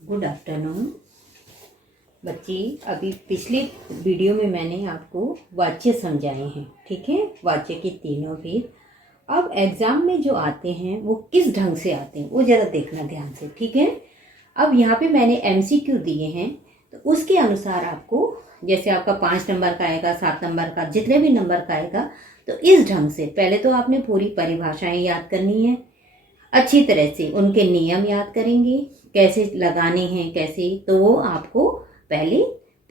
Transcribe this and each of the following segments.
Good afternoon बच्चे। अभी पिछले वीडियो में मैंने आपको वाच्य समझाए हैं, ठीक है। वाच्य के तीनों भेद अब एग्जाम में जो आते हैं वो किस ढंग से आते हैं वो ज़रा देखना ध्यान से, ठीक है। अब यहाँ पे मैंने MCQ दिए हैं, तो उसके अनुसार आपको जैसे आपका 5 नंबर का आएगा, 7 नंबर का, जितने भी नंबर का आएगा, तो इस ढंग से पहले तो आपने पूरी परिभाषाएं याद करनी है, अच्छी तरह से उनके नियम याद करेंगे, कैसे लगाने हैं कैसे, तो वो आपको पहले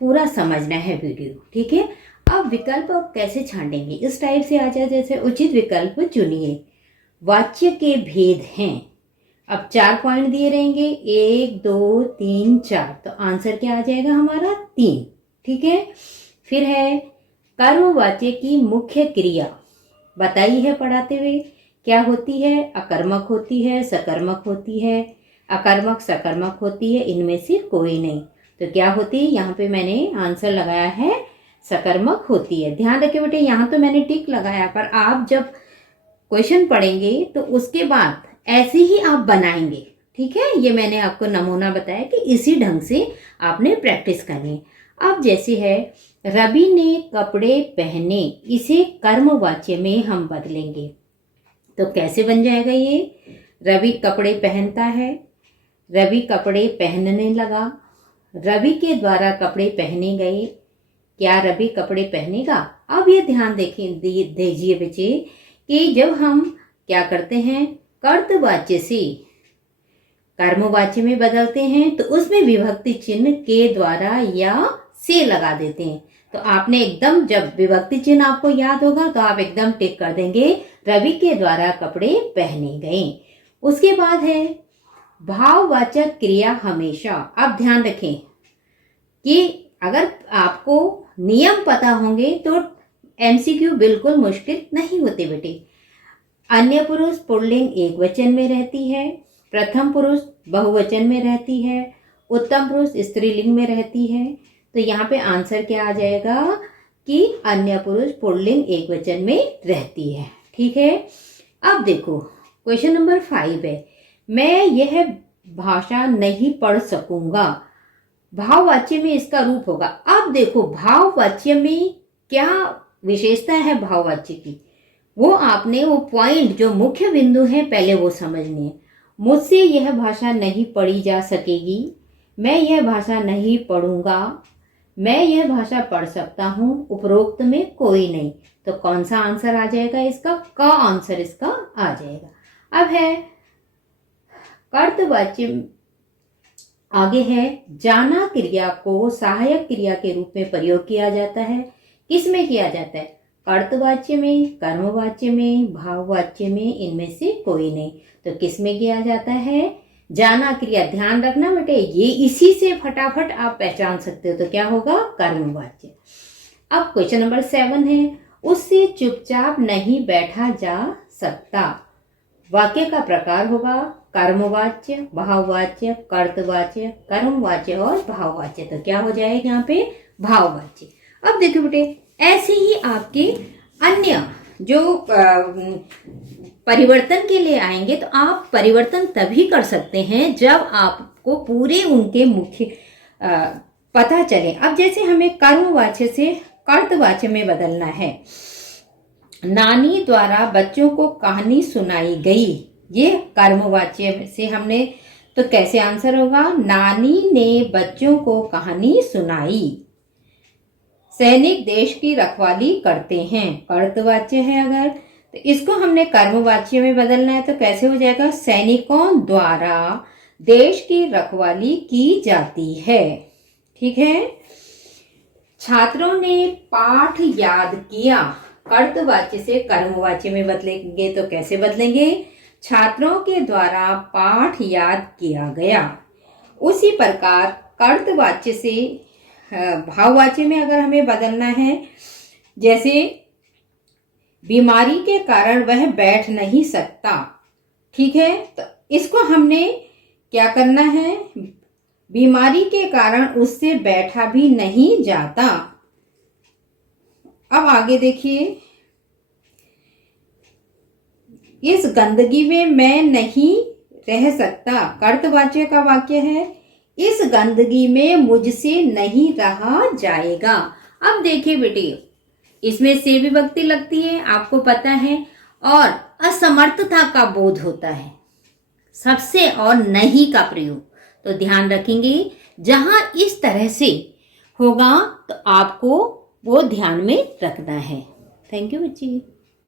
पूरा समझना है वीडियो, ठीक है। अब विकल्प आप कैसे छांटेंगे, इस टाइप से आ जाए जैसे उचित विकल्प चुनिए। वाच्य के भेद हैं। अब 4 पॉइंट दिए रहेंगे, 1 2 3 4, तो आंसर क्या आ जाएगा हमारा 3, ठीक है। फिर है कर्मवाच्य की मुख्य क्रिया बताई है पढ़ाते हुए, क्या होती है, अकर्मक होती है, सकर्मक होती है, अकर्मक सकर्मक होती है, इनमें से कोई नहीं। तो क्या होती है, यहाँ पे मैंने आंसर लगाया है सकर्मक होती है। ध्यान रखिए बेटे, यहाँ तो मैंने टिक लगाया, पर आप जब क्वेश्चन पढ़ेंगे तो उसके बाद ऐसे ही आप बनाएंगे, ठीक है। ये मैंने आपको नमूना बताया कि इसी ढंग से आपने प्रैक्टिस करनी है। अब जैसे है रवि ने कपड़े पहने, इसे कर्मवाच्य में हम बदलेंगे, तो कैसे बन जाएगा ये, रवि कपड़े पहनता है, रवि कपड़े पहनने लगा, रवि के द्वारा कपड़े पहने गए, क्या रवि कपड़े पहनेगा। अब ये ध्यान दीजिए बच्चे कि जब हम क्या करते हैं, कर्तवाच्य से कर्मवाच्य में बदलते हैं तो उसमें विभक्ति चिन्ह के द्वारा या से लगा देते हैं। तो आपने एकदम, जब विभक्ति चिन्ह आपको याद होगा तो आप एकदम टिक कर देंगे, रवि के द्वारा कपड़े पहने गए। उसके बाद है भाववाचक क्रिया हमेशा। अब ध्यान रखें कि अगर आपको नियम पता होंगे तो MCQ बिल्कुल मुश्किल नहीं होते बेटे। अन्य पुरुष पुल्लिंग एक वचन में रहती है, प्रथम पुरुष बहुवचन में रहती है, उत्तम पुरुष स्त्रीलिंग में रहती है। तो यहाँ पे आंसर क्या आ जाएगा कि अन्य पुरुष पुल्लिंग एक वचन में रहती है, ठीक है। अब देखो क्वेश्चन नंबर 5 है, मैं यह भाषा नहीं पढ़ सकूंगा, भाववाच्य में इसका रूप होगा। अब देखो भाववाच्य में क्या विशेषता है भाववाच्य की, वो आपने वो पॉइंट जो मुख्य बिंदु है पहले वो समझनी है। मुझसे यह भाषा नहीं पढ़ी जा सकेगी, मैं यह भाषा नहीं पढ़ूंगा, मैं यह भाषा पढ़ सकता हूं, उपरोक्त में कोई नहीं। तो कौन सा आंसर आ जाएगा इसका, का आंसर इसका आ जाएगा। अब है कर्तवाच्य, आगे है जाना क्रिया को सहायक क्रिया के रूप में प्रयोग किया जाता है। किस में किया जाता है, कर्तवाच्य में, कर्मवाच्य में, भाववाच्य में, इनमें से कोई नहीं। तो किस में किया जाता है, जाना क्रिया। ध्यान रखना बेटे, ये इसी से फटाफट आप पहचान सकते हो, तो क्या होगा, कर्मवाच्य। अब क्वेश्चन नंबर 7 है, उससे चुपचाप नहीं बैठा जा सकता। वाक्य का प्रकार होगा कर्मवाच्य, भाववाच्य, कर्तवाच्य, कर्मवाच्य और भाववाच्य। तो क्या हो जाएगा यहाँ पे, भाववाच्य। अब देखो बेटे, ऐसे ही आपके अन्य जो परिवर्तन के लिए आएंगे, तो आप परिवर्तन तभी कर सकते हैं जब आपको पूरे उनके मुख्य पता चले। अब जैसे हमें कर्मवाच्य से कर्तवाच्य में बदलना है, नानी द्वारा बच्चों को कहानी सुनाई गई, ये कर्मवाच्य से हमने, तो कैसे आंसर होगा, नानी ने बच्चों को कहानी सुनाई। सैनिक देश की रखवाली करते हैं, कर्तवाच्य है अगर, तो इसको हमने कर्मवाच्य में बदलना है, तो कैसे हो जाएगा, सैनिकों द्वारा देश की रखवाली की जाती है, ठीक है। छात्रों ने पाठ याद किया, कर्तवाच्य से कर्मवाच्य में बदलेंगे, तो कैसे बदलेंगे, छात्रों के द्वारा पाठ याद किया गया। उसी प्रकार कर्तवाच्य से भाववाच्य में अगर हमें बदलना है, जैसे बीमारी के कारण वह बैठ नहीं सकता, ठीक है, तो इसको हमने क्या करना है, बीमारी के कारण उससे बैठा भी नहीं जाता। अब आगे देखिए, इस गंदगी में मैं नहीं रह सकता, कर्तवाच्य का वाक्य है, इस गंदगी में मुझसे नहीं रहा जाएगा। अब देखिए बेटे, इसमें से विभक्ति लगती है, आपको पता है, और असमर्थता का बोध होता है, सबसे और नहीं का प्रयोग। तो ध्यान रखेंगे, जहां इस तरह से होगा तो आपको वो ध्यान में रखना है। थैंक यू बच्ची।